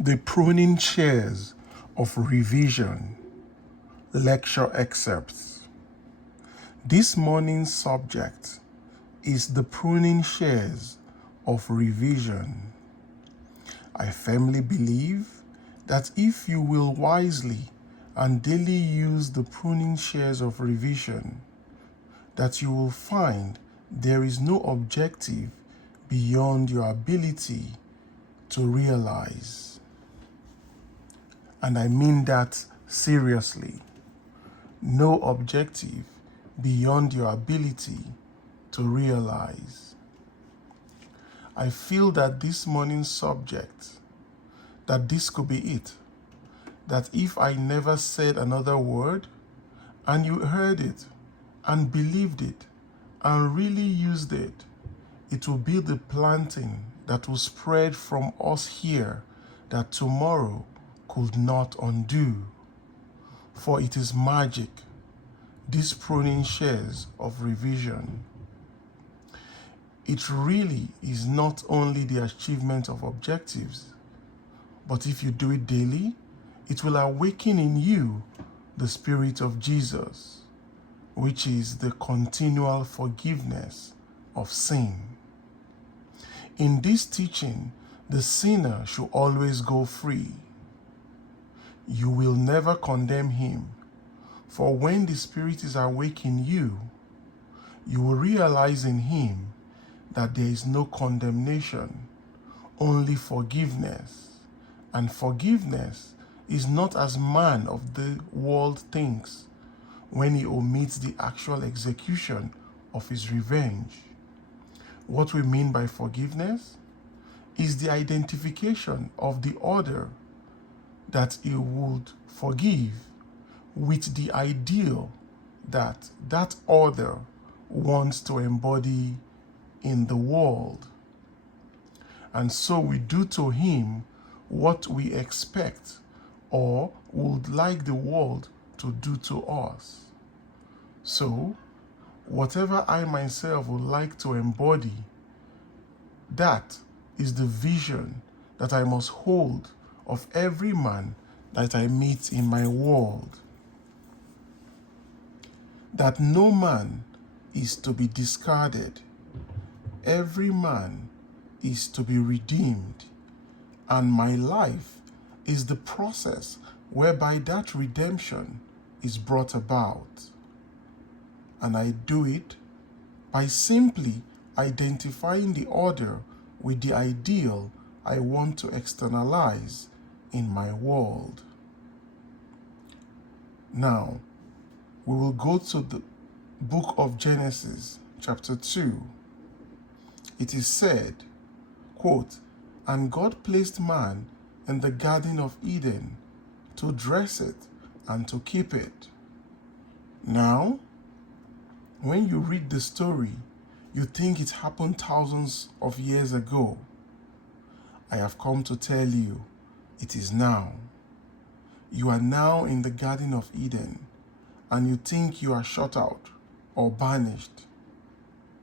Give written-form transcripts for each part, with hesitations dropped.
The pruning shears of revision, lecture excerpts. This morning's subject is the pruning shears of revision. I firmly believe that if you will wisely and daily use the pruning shears of revision, that you will find there is no objective beyond your ability to realize. And I mean that seriously. No objective beyond your ability to realize. I feel that this morning's subject, that this could be it. That if I never said another word, and you heard it, and believed it, and really used it, it will be the planting that will spread from us here that tomorrow could not undo. For it is magic, these pruning shears of revision. It really is not only the achievement of objectives, but if you do it daily, it will awaken in you the Spirit of Jesus, which is the continual forgiveness of sin. In this teaching, the sinner should always go free. You will never condemn him, for when the Spirit is awake in you, you will realize in him that there is no condemnation, only forgiveness. And forgiveness is not as man of the world thinks when he omits the actual execution of his revenge. What we mean by forgiveness is the identification of the order that he would forgive with the ideal that that order wants to embody in the world. And so we do to him what we expect or would like the world to do to us. So, whatever I myself would like to embody, that is the vision that I must hold of every man that I meet in my world. That no man is to be discarded. Every man is to be redeemed. And my life is the process whereby that redemption is brought about. And I do it by simply identifying the order with the ideal I want to externalize in my world. Now, we will go to the book of Genesis, chapter 2. It is said, quote, "And God placed man in the Garden of Eden to dress it and to keep it." Now, when you read the story, you think it happened thousands of years ago. I have come to tell you, it is now. You are now in the Garden of Eden, and you think you are shut out or banished.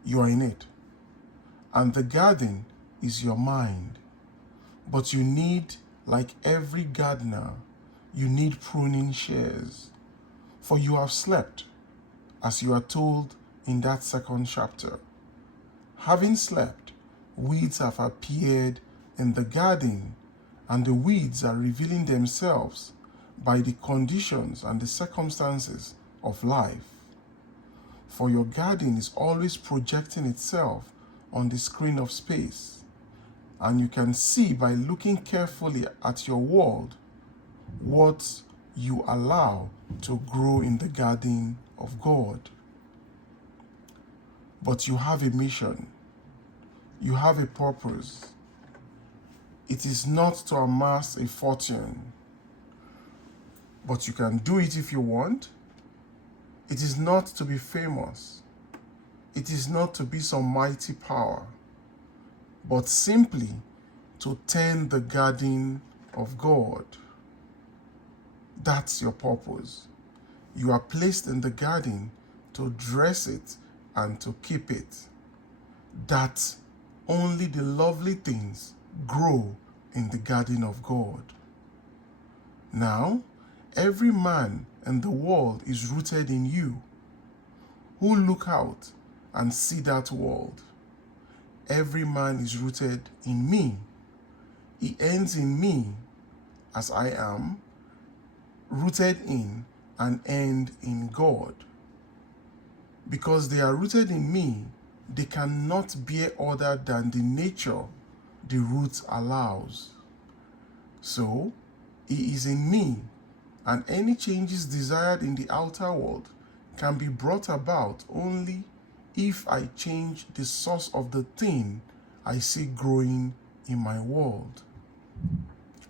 You are in it. And the garden is your mind. But you need, like every gardener, you need pruning shears. For you have slept, as you are told in that second chapter. Having slept, weeds have appeared in the garden, and the weeds are revealing themselves by the conditions and the circumstances of life. For your garden is always projecting itself on the screen of space, and you can see by looking carefully at your world what you allow to grow in the garden of God. But you have a mission. You have a purpose. It is not to amass a fortune, but you can do it if you want. It is not to be famous. It is not to be some mighty power, but simply to tend the garden of God. That's your purpose. You are placed in the garden to dress it and to keep it. That only the lovely things grow in the garden of God. Now, every man in the world is rooted in you, who look out and see that world. Every man is rooted in me. He ends in me, as I am, rooted in and end in God. Because they are rooted in me, they cannot bear other than the nature the root allows. So, he is in me, and any changes desired in the outer world can be brought about only if I change the source of the thing I see growing in my world.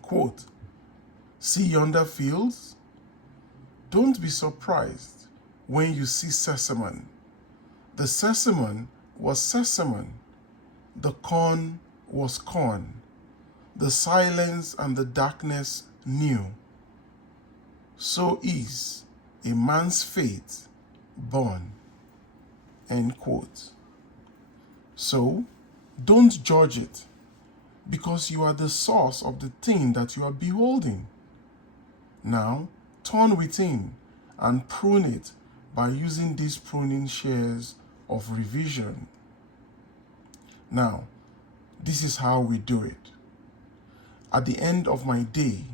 Quote, see yonder fields? Don't be surprised when you see sesamum. The sesamum was sesamum. The corn was corn. The silence and the darkness knew. So is a man's faith born. End quote. So, don't judge it, because you are the source of the thing that you are beholding. Now, turn within and prune it by using these pruning shears of revision. Now, this is how we do it. At the end of my day,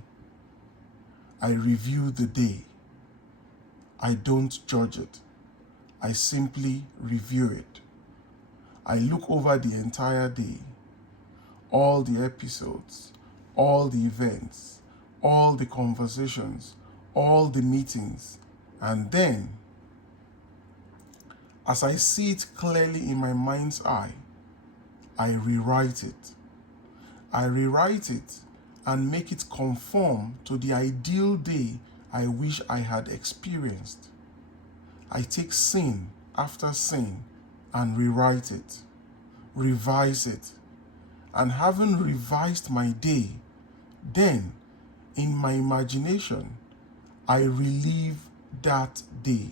I review the day. I don't judge it. I simply review it. I look over the entire day, all the episodes, all the events, all the conversations, all the meetings, and then, as I see it clearly in my mind's eye, I rewrite it. I rewrite it and make it conform to the ideal day I wish I had experienced. I take sin after sin and rewrite it, revise it, and having revised my day, then, in my imagination, I relive that day,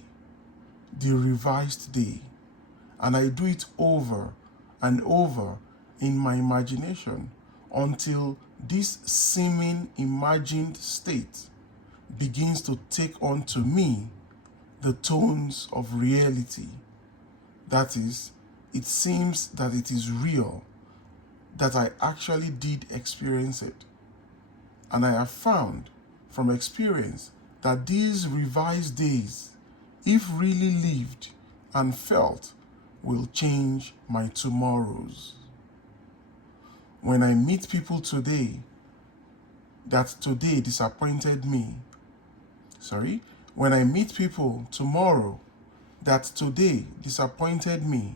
the revised day, and I do it over and over in my imagination until this seeming imagined state begins to take on to me the tones of reality. That is, it seems that it is real, that I actually did experience it. And I have found from experience that these revised days, if really lived and felt, will change my tomorrows. When I meet people today that today disappointed me, when I meet people tomorrow that today disappointed me,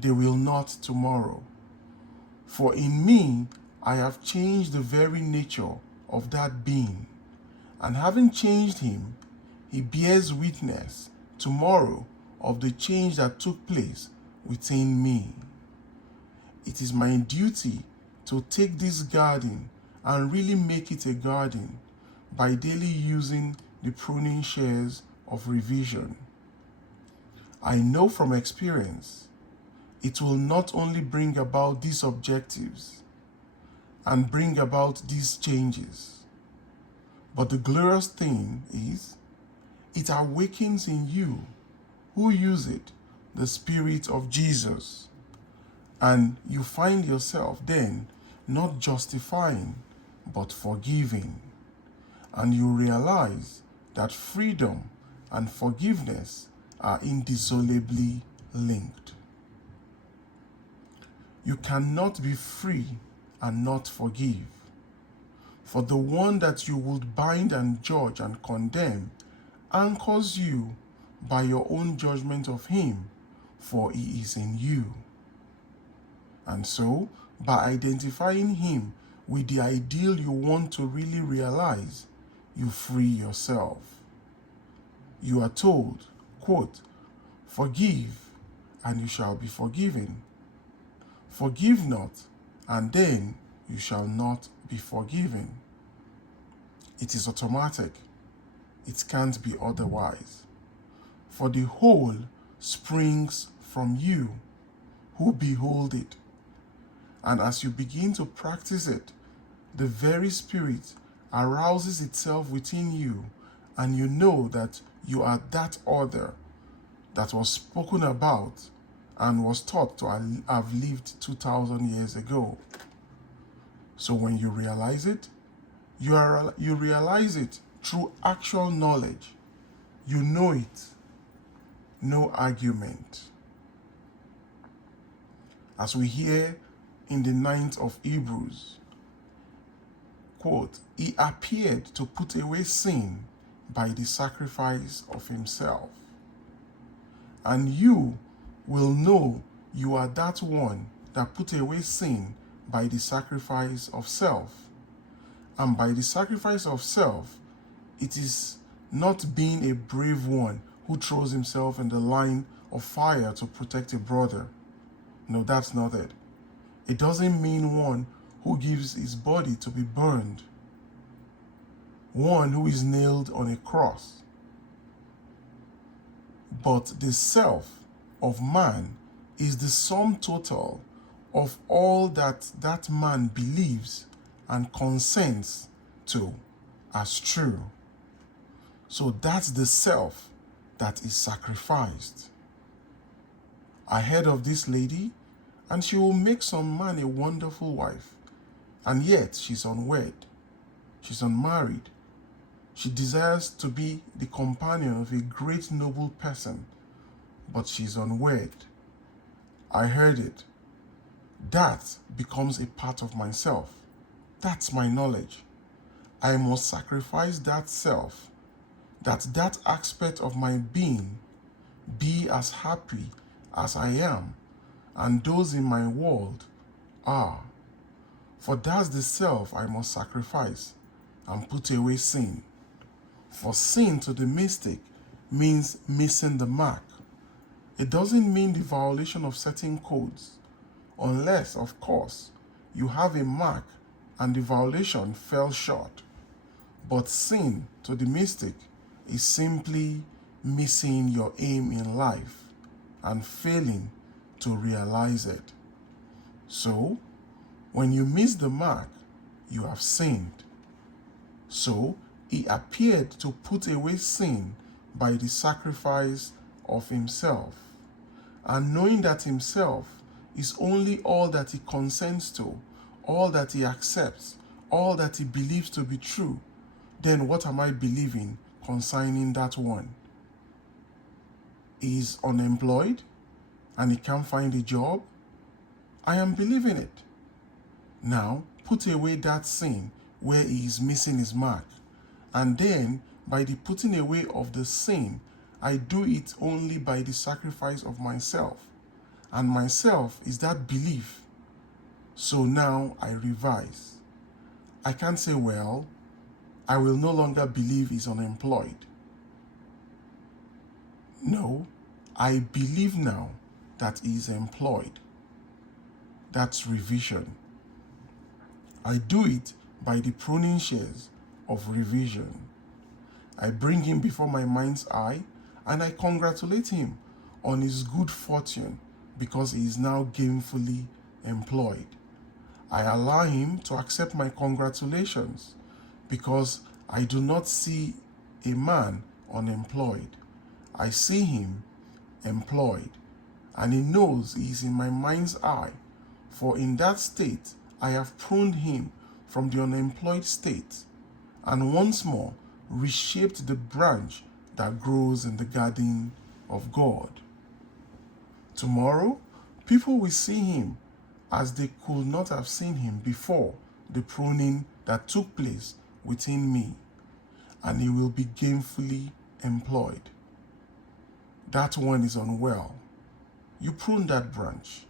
they will not tomorrow. For in me, I have changed the very nature of that being, and having changed him, he bears witness tomorrow of the change that took place within me. It is my duty to take this garden and really make it a garden by daily using the pruning shears of revision. I know from experience it will not only bring about these objectives and bring about these changes, but the glorious thing is it awakens in you who use it the Spirit of Jesus, and you find yourself then not justifying but forgiving, and you realize that freedom and forgiveness are indissolubly linked. You cannot be free and not forgive. For the one that you would bind and judge and condemn anchors you by your own judgment of him, for he is in you. And so, by identifying him with the ideal you want to really realize, you free yourself. You are told, quote, forgive and you shall be forgiven. Forgive not, and then you shall not be forgiven. It is automatic. It can't be otherwise. For the whole springs from you who behold it. And as you begin to practice it, the very Spirit arouses itself within you, and you know that you are that other that was spoken about and was taught to have lived 2,000 years ago. So when you realize it, you realize it through actual knowledge. You know it. No argument. As we hear in the 9th of Hebrews, quote, he appeared to put away sin by the sacrifice of himself. And you will know you are that one that put away sin by the sacrifice of self. And by the sacrifice of self, it is not being a brave one who throws himself in the line of fire to protect a brother. No, that's not it. It doesn't mean one who gives his body to be burned, one who is nailed on a cross. But the self of man is the sum total of all that that man believes and consents to as true. So that's the self that is sacrificed. I heard of this lady, and she will make some man a wonderful wife, and yet she's unwed. She's unmarried. She desires to be the companion of a great noble person, but she's unwed. I heard it. That becomes a part of myself. That's my knowledge. I must sacrifice that self, that aspect of my being be as happy as I am and those in my world are. For that's the self I must sacrifice and put away sin. For sin to the mystic means missing the mark. It doesn't mean the violation of certain codes, unless, of course, you have a mark and the violation fell short. But sin to the mystic is simply missing your aim in life and failing to realize it. So, when you miss the mark, you have sinned. So, he appeared to put away sin by the sacrifice of himself. And knowing that himself is only all that he consents to, all that he accepts, all that he believes to be true, then what am I believing concerning that one? He is unemployed and he can't find a job? I am believing it. Now, put away that sin where he is missing his mark. And then, by the putting away of the sin, I do it only by the sacrifice of myself. And myself is that belief. So now I revise. I can't say, well, I will no longer believe he's unemployed. No, I believe now that he is employed. That's revision. I do it by the pruning shears of revision. I bring him before my mind's eye and I congratulate him on his good fortune because he is now gainfully employed. I allow him to accept my congratulations because I do not see a man unemployed. I see him employed, and he knows he is in my mind's eye, for in that state I have pruned him from the unemployed state and once more reshaped the branch that grows in the garden of God. Tomorrow, people will see him as they could not have seen him before the pruning that took place within me, and he will be gainfully employed. That one is unwell. You prune that branch.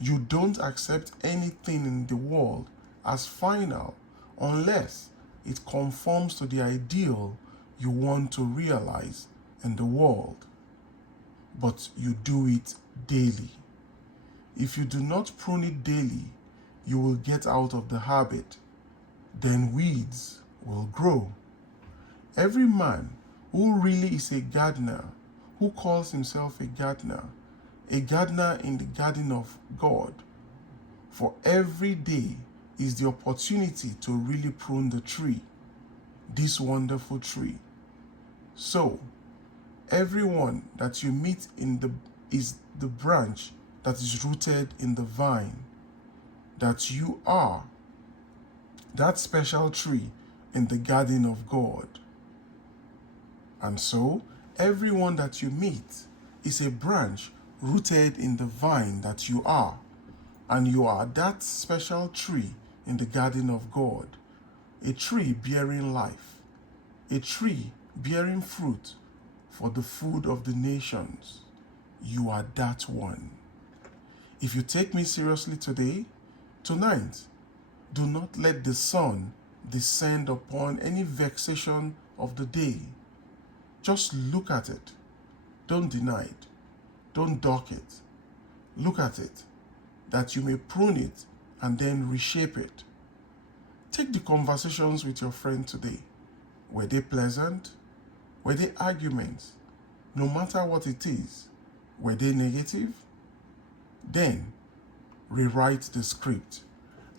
You don't accept anything in the world as final unless it conforms to the ideal you want to realize in the world. But you do it daily. If you do not prune it daily, you will get out of the habit. Then weeds will grow. Every man who really is a gardener, who calls himself a gardener in the garden of God, for every day is the opportunity to really prune the tree, this wonderful tree. So, everyone that you meet is the branch that is rooted in the vine, that you are that special tree in the garden of God. And so, everyone that you meet is a branch rooted in the vine that you are, and you are that special tree in the garden of God, a tree bearing life, a tree bearing fruit for the food of the nations. You are that one. If you take me seriously tonight, do not let the sun descend upon any vexation of the day. Just look at it. Don't deny it. Don't duck it. Look at it, that you may prune it and then reshape it. Take the conversations with your friend today. Were they pleasant? Were they arguments? No matter what it is, were they negative? Then rewrite the script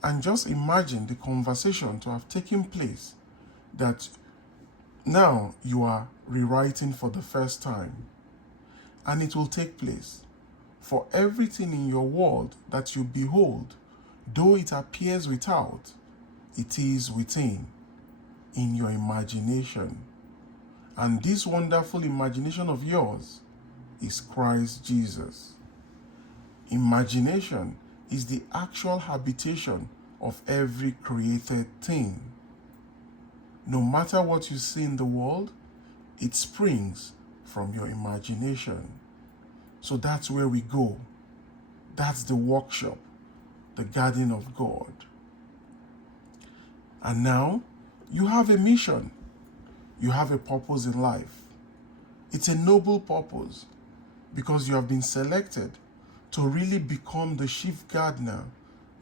and just imagine the conversation to have taken place that now you are rewriting for the first time. And it will take place. For everything in your world that you behold, though it appears without, it is within, in your imagination. And this wonderful imagination of yours is Christ Jesus. Imagination is the actual habitation of every created thing. No matter what you see in the world, it springs from your imagination. So that's where we go. That's the workshop, the garden of God. And now you have a mission. You have a purpose in life. It's a noble purpose because you have been selected to really become the chief gardener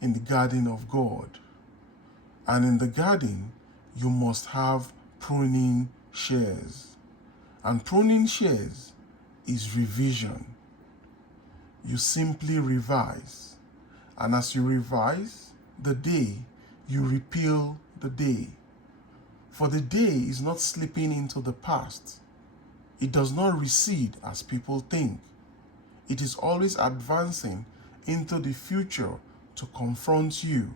in the garden of God. And in the garden, you must have pruning shears. And pruning shears is revision. You simply revise. And as you revise the day, you repeal the day. For the day is not slipping into the past. It does not recede as people think. It is always advancing into the future to confront you,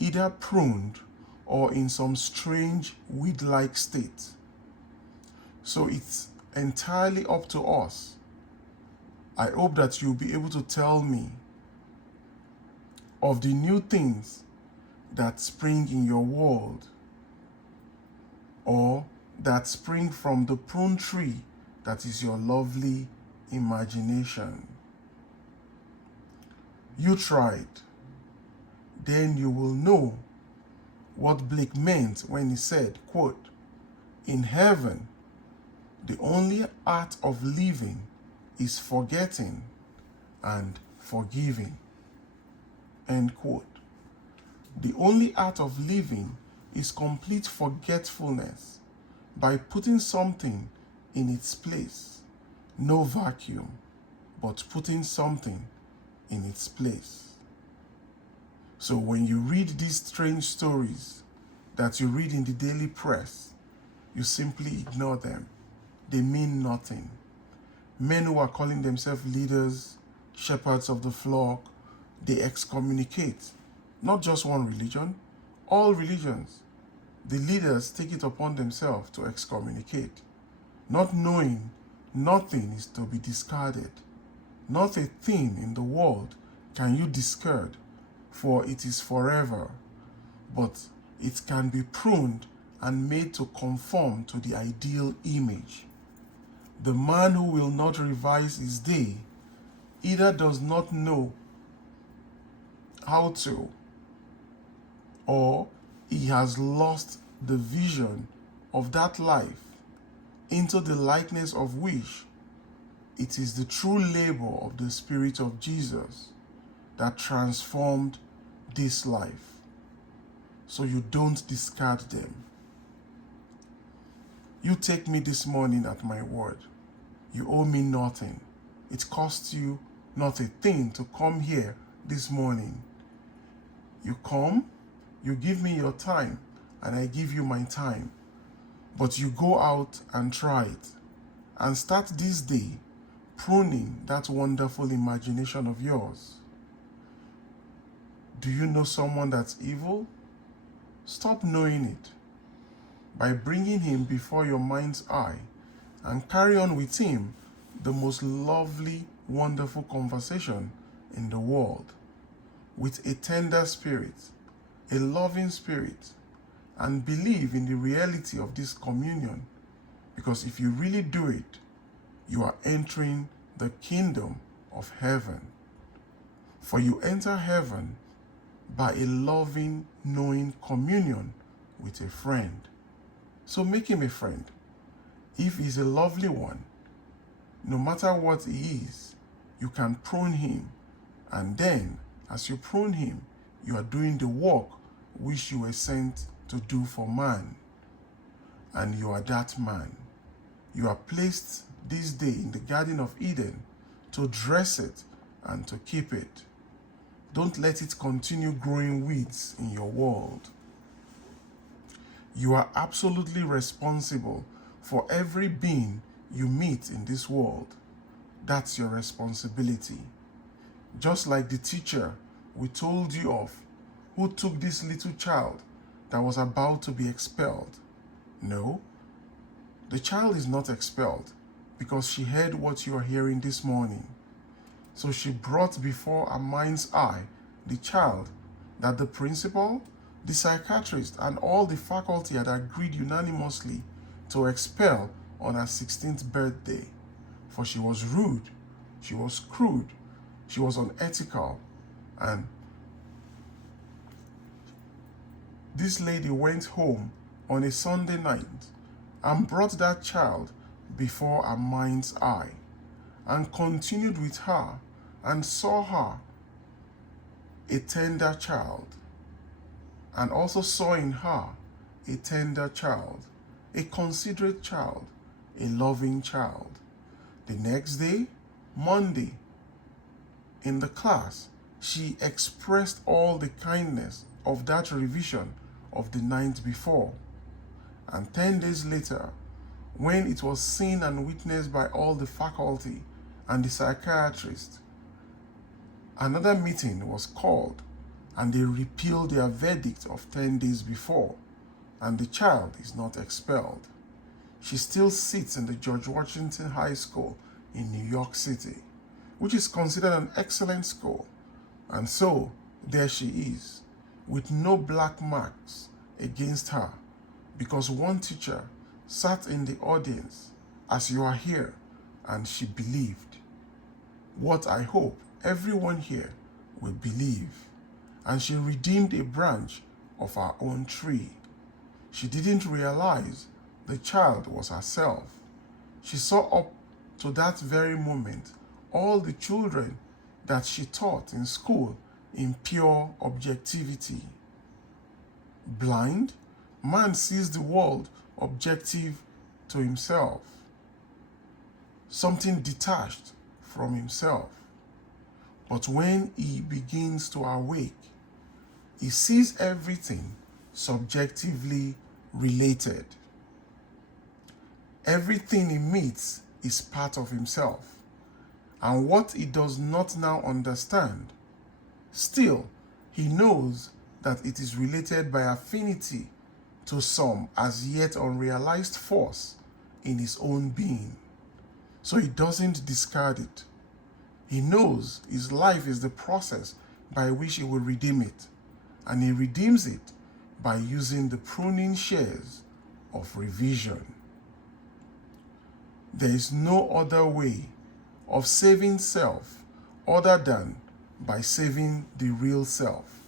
either pruned or in some strange weed-like state. So it's entirely up to us. I hope that you'll be able to tell me of the new things that spring in your world, or that spring from the prune tree that is your lovely imagination. You tried. Then you will know what Blake meant when he said, quote, "In heaven, the only art of living is forgetting and forgiving." End quote. The only art of living is complete forgetfulness by putting something in its place. No vacuum, but putting something in its place. So when you read these strange stories that you read in the daily press, you simply ignore them. They mean nothing. Men who are calling themselves leaders, shepherds of the flock, they excommunicate. Not just one religion, all religions. The leaders take it upon themselves to excommunicate, not knowing nothing is to be discarded. Not a thing in the world can you discard, for it is forever, but it can be pruned and made to conform to the ideal image. The man who will not revise his day either does not know how to, or he has lost the vision of that life into the likeness of which it is the true labor of the Spirit of Jesus that transformed this life. So you don't discard them. You take me this morning at my word. You owe me nothing. It costs you not a thing to come here this morning. You come You give me your time, and I give you my time. But you go out and try it. And start this day pruning that wonderful imagination of yours. Do you know someone that's evil? Stop knowing it by bringing him before your mind's eye and carry on with him the most lovely, wonderful conversation in the world with a tender spirit, a loving spirit, and believe in the reality of this communion, because if you really do it, you are entering the kingdom of heaven. For you enter heaven by a loving, knowing communion with a friend. So make him a friend. If he's a lovely one, no matter what he is, you can prune him. And then, as you prune him, you are doing the work which you were sent to do for man. And you are that man. You are placed this day in the Garden of Eden to dress it and to keep it. Don't let it continue growing weeds in your world. You are absolutely responsible for every being you meet in this world. That's your responsibility. Just like the teacher we told you of, who took this little child that was about to be expelled. No, the child is not expelled because she heard what you are hearing this morning. So she brought before our mind's eye the child that the principal, the psychiatrist, and all the faculty had agreed unanimously to expel on her 16th birthday. For she was rude, she was crude, she was unethical, and this lady went home on a Sunday night and brought that child before our mind's eye and continued with her and saw her a tender child, and also saw in her a tender child, a considerate child, a loving child. The next day, Monday, in the class, she expressed all the kindness of that revision of the night before. And 10 days later, when it was seen and witnessed by all the faculty and the psychiatrist, another meeting was called and they repealed their verdict of 10 days before, and the child is not expelled. She still sits in the George Washington High School in New York City, which is considered an excellent school. And so there she is, with no black marks against her, because one teacher sat in the audience as you are here, and she believed what I hope everyone here will believe. And she redeemed a branch of her own tree. She didn't realize the child was herself. She saw up to that very moment all the children that she taught in school in pure objectivity. Blind, man sees the world objective to himself, something detached from himself. But when he begins to awake, he sees everything subjectively related. Everything he meets is part of himself. And what he does not now understand, still he knows that it is related by affinity to some as yet unrealized force in his own being. So he doesn't discard it. He knows his life is the process by which he will redeem it. And he redeems it by using the pruning shears of revision. There is no other way of saving self other than by saving the real self.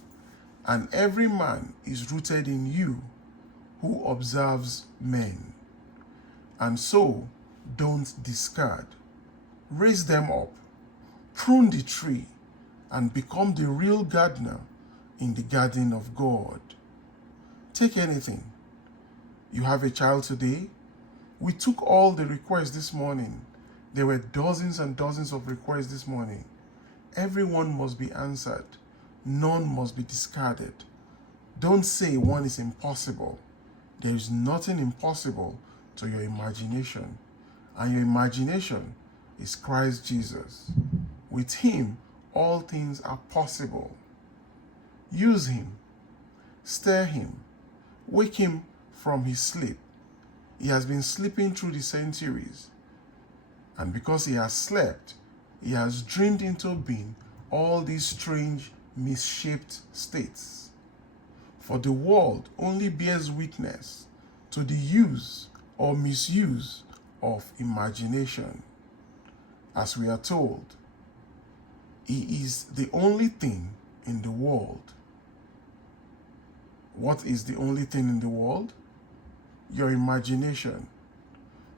And every man is rooted in you who observes men. And so, don't discard. Raise them up, prune the tree, and become the real gardener in the garden of God. Take anything. You have a child today. We took all the requests this morning. There were dozens and dozens of requests this morning. Everyone must be answered. None must be discarded. Don't say one is impossible. There is nothing impossible to your imagination. And your imagination is Christ Jesus. With him, all things are possible. Use him. Stir him. Wake him from his sleep. He has been sleeping through the centuries. And because he has slept, he has dreamed into being all these strange, misshaped states. For the world only bears witness to the use or misuse of imagination. As we are told, he is the only thing in the world. What is the only thing in the world? Your imagination.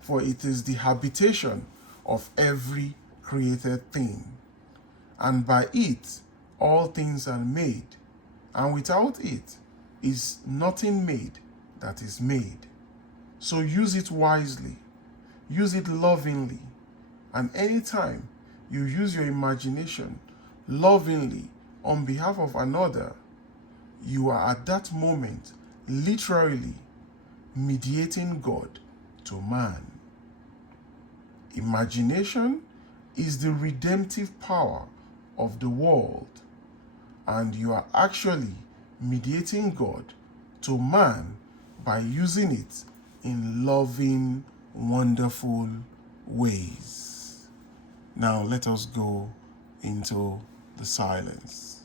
For it is the habitation of every created thing. And by it, all things are made. And without it is nothing made that is made. So use it wisely. Use it lovingly. And anytime you use your imagination lovingly on behalf of another, you are at that moment literally mediating God to man. Imagination is the redemptive power of the world, and you are actually mediating God to man by using it in loving, wonderful ways. Now let us go into the silence.